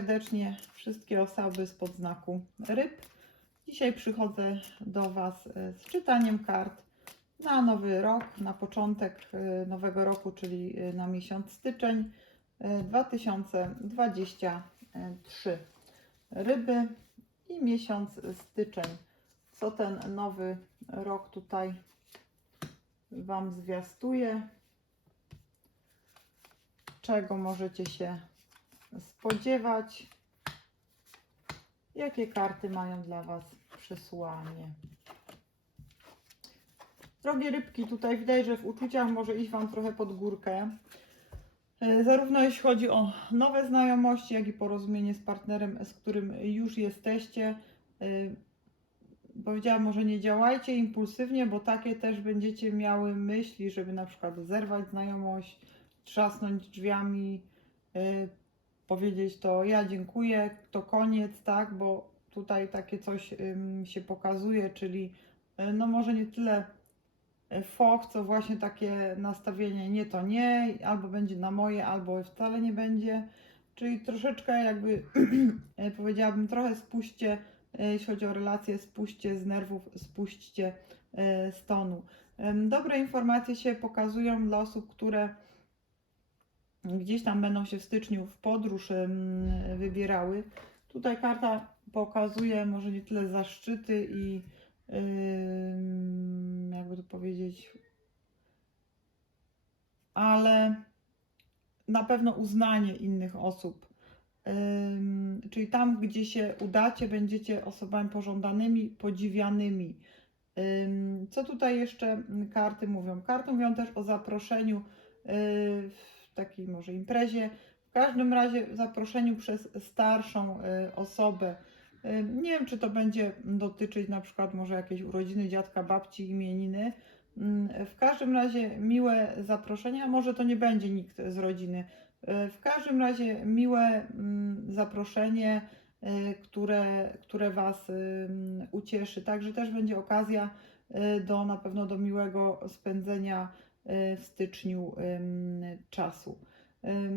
serdecznie wszystkie osoby spod znaku ryb. Dzisiaj przychodzę do Was e, z czytaniem kart na nowy rok, na początek e, nowego roku, czyli e, na miesiąc styczeń e, 2023. Ryby i miesiąc styczeń. Co ten nowy rok tutaj Wam zwiastuje? Czego możecie się spodziewać? Jakie karty mają dla Was przesłanie? Drogie rybki, tutaj widać, że w uczuciach może iść Wam trochę pod górkę. E, Zarówno jeśli chodzi o nowe znajomości, jak i porozumienie z partnerem, z którym już jesteście. E, Powiedziałam, może nie działajcie impulsywnie, bo takie też będziecie miały myśli, żeby na przykład zerwać znajomość, trzasnąć drzwiami, y, powiedzieć to ja dziękuję, to koniec, tak, bo tutaj takie coś się pokazuje, czyli y, no może nie tyle y, foch, co właśnie takie nastawienie nie to nie, albo będzie na moje, albo wcale nie będzie, czyli troszeczkę jakby y, powiedziałabym trochę spuśćcie, jeśli chodzi o relacje, spuśćcie z nerwów, spuśćcie z tonu. Dobre informacje się pokazują dla osób, które gdzieś tam będą się w styczniu w podróż wybierały. Tutaj karta pokazuje może nie tyle zaszczyty i jakby to powiedzieć, ale na pewno uznanie innych osób. Czyli tam, gdzie się udacie, będziecie osobami pożądanymi, podziwianymi. Ym, co tutaj jeszcze karty mówią? Karty mówią też o zaproszeniu yy, w takiej może imprezie. W każdym razie zaproszeniu przez starszą y, osobę. Y, Nie wiem, czy to będzie dotyczyć na przykład może jakiejś urodziny dziadka, babci, imieniny. Mm, W każdym razie miłe zaproszenia, może to nie będzie nikt z rodziny. Y, W każdym razie miłe mm, zaproszenie, które, które Was ucieszy. Także też będzie okazja do na pewno do miłego spędzenia w styczniu czasu.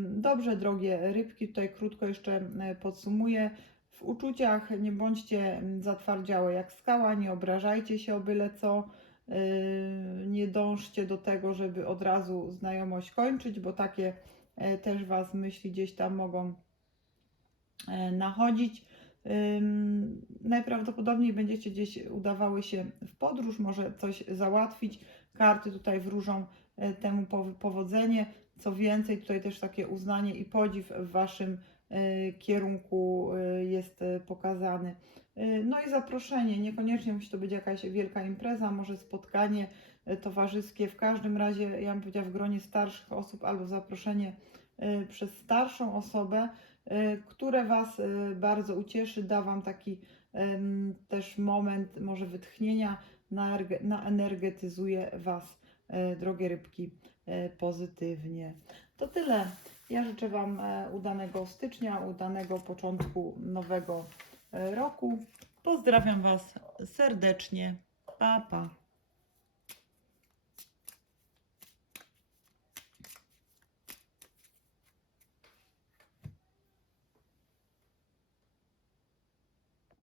Dobrze, drogie rybki, tutaj krótko jeszcze y, podsumuję. W uczuciach nie bądźcie zatwardziałe jak skała, nie obrażajcie się o byle co. Yy, Nie dążcie do tego, żeby od razu znajomość kończyć, bo takie e, też Was myśli gdzieś tam mogą e, nachodzić. Najprawdopodobniej będziecie gdzieś udawały się w podróż, może coś załatwić. Karty tutaj wróżą temu pow- powodzenie. Co więcej, tutaj też takie uznanie i podziw w Waszym e, kierunku e, jest e, pokazany. E, No i zaproszenie, niekoniecznie musi to być jakaś wielka impreza, może spotkanie e, towarzyskie. W każdym razie, ja bym powiedziała, w gronie starszych osób albo zaproszenie e, przez starszą osobę, e, które Was e, bardzo ucieszy, da Wam taki też moment może wytchnienia, naerge- naenergetyzuje Was, e, drogie rybki, e, pozytywnie. To tyle. Ja życzę Wam e, udanego stycznia, udanego początku nowego e, roku. Pozdrawiam Was serdecznie. Pa, pa.